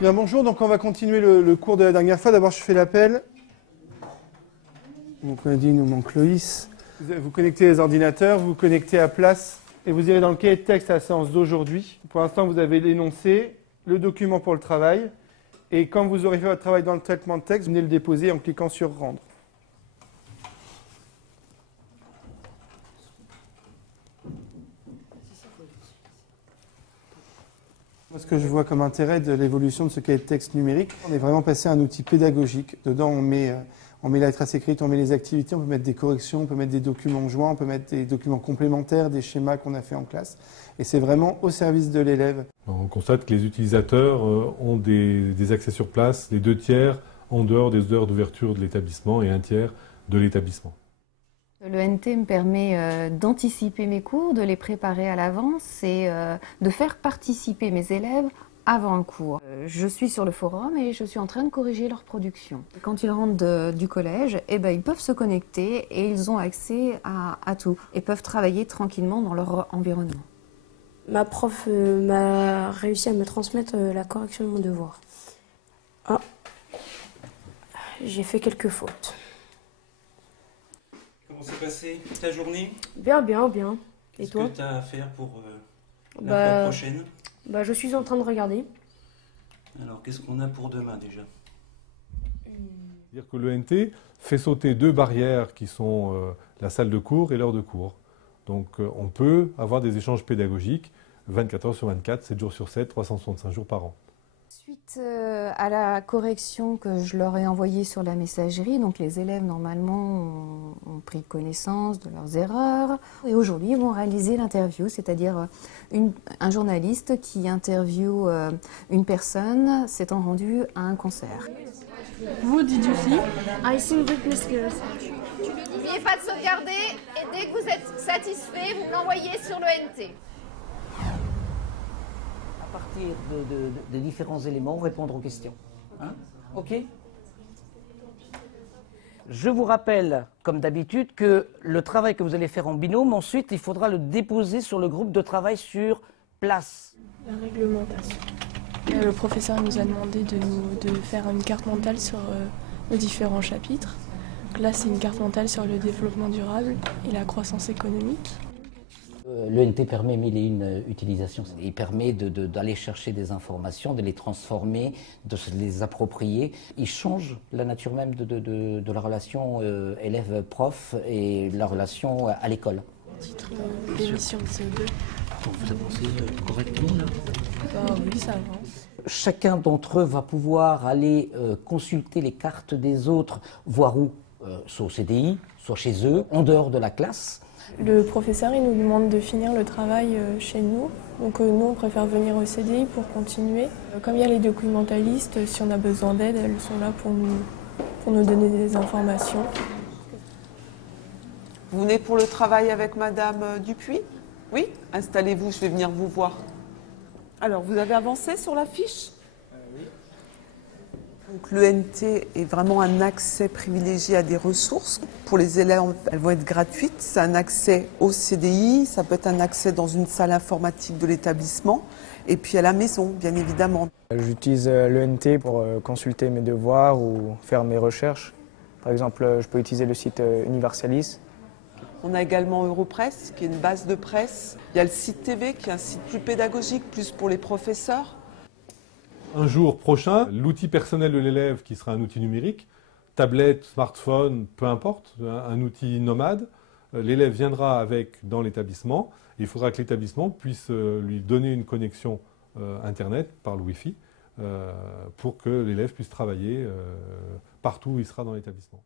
Bien, bonjour, donc on va continuer le cours de la dernière fois. D'abord, je fais l'appel. Donc on a dit, il nous manque Loïs. Vous connectez les ordinateurs, vous vous connectez à place et vous irez dans le cahier de texte à la séance d'aujourd'hui. Pour l'instant, vous avez l'énoncé, le document pour le travail. Et quand vous aurez fait votre travail dans le traitement de texte, vous venez le déposer en cliquant sur Rendre. Moi, ce que je vois comme intérêt de l'évolution de ce cahier de texte numérique, on est vraiment passé à un outil pédagogique. Dedans, on met la trace écrite, on met les activités, on peut mettre des corrections, on peut mettre des documents joints, on peut mettre des documents complémentaires, des schémas qu'on a fait en classe. Et c'est vraiment au service de l'élève. On constate que les utilisateurs ont des accès sur place, les 2/3 en dehors des heures d'ouverture de l'établissement et 1/3 de l'établissement. Le NT me permet d'anticiper mes cours, de les préparer à l'avance et de faire participer mes élèves avant le cours. Je suis sur le forum et je suis en train de corriger leur production. Quand ils rentrent du collège, ils peuvent se connecter et ils ont accès à tout et peuvent travailler tranquillement dans leur environnement. Ma prof m'a réussi à me transmettre la correction de mon devoir. Ah, j'ai fait quelques fautes. Comment s'est passée ta journée? Bien. Et toi? Qu'est-ce que tu as à faire pour la fois Bah, prochaine? je suis en train de regarder. Alors, qu'est-ce qu'on a pour demain déjà? C'est-à-dire que le NT fait sauter 2 barrières qui sont la salle de cours et l'heure de cours. Donc on peut avoir des échanges pédagogiques 24 heures sur 24, 7 jours sur 7, 365 jours par an. Suite à la correction que je leur ai envoyée sur la messagerie, donc les élèves normalement ont pris connaissance de leurs erreurs et aujourd'hui ils vont réaliser l'interview, c'est-à-dire un journaliste qui interviewe une personne s'étant rendue à un concert. What did you see? I sing Britney Spears. N'oubliez pas de sauvegarder et dès que vous êtes satisfait, vous me l'envoyez sur le NT. À partir de différents éléments, répondre aux questions. Hein? OK? Je vous rappelle, comme d'habitude, que le travail que vous allez faire en binôme, ensuite, il faudra le déposer sur le groupe de travail sur place. La réglementation. Le professeur nous a demandé de faire une carte mentale sur nos différents chapitres. Donc là, c'est une carte mentale sur le développement durable et la croissance économique. Le NT permet mille et une utilisations. Il permet d'aller chercher des informations, de les transformer, de se les approprier. Il change la nature même de la relation élève-prof et la relation à l'école. Titre d'émission de CO2. Vous avancez correctement là? Oui, ça avance. Chacun d'entre eux va pouvoir aller consulter les cartes des autres, voir où, soit au CDI, soit chez eux, en dehors de la classe. Le professeur, il nous demande de finir le travail chez nous. Donc nous, on préfère venir au CDI pour continuer. Comme il y a les documentalistes, si on a besoin d'aide, elles sont là pour nous donner des informations. Vous venez pour le travail avec Madame Dupuis? Oui? Installez-vous, je vais venir vous voir. Alors, vous avez avancé sur la fiche? Oui. Donc, l'ENT est vraiment un accès privilégié à des ressources. Pour les élèves, elles vont être gratuites. C'est un accès au CDI, ça peut être un accès dans une salle informatique de l'établissement, et puis à la maison, bien évidemment. J'utilise l'ENT pour consulter mes devoirs ou faire mes recherches. Par exemple, je peux utiliser le site Universalis. On a également Europresse, qui est une base de presse. Il y a le site TV, qui est un site plus pédagogique, plus pour les professeurs. Un jour prochain, l'outil personnel de l'élève qui sera un outil numérique, tablette, smartphone, peu importe, un outil nomade, l'élève viendra avec dans l'établissement et il faudra que l'établissement puisse lui donner une connexion Internet par le Wi-Fi pour que l'élève puisse travailler partout où il sera dans l'établissement.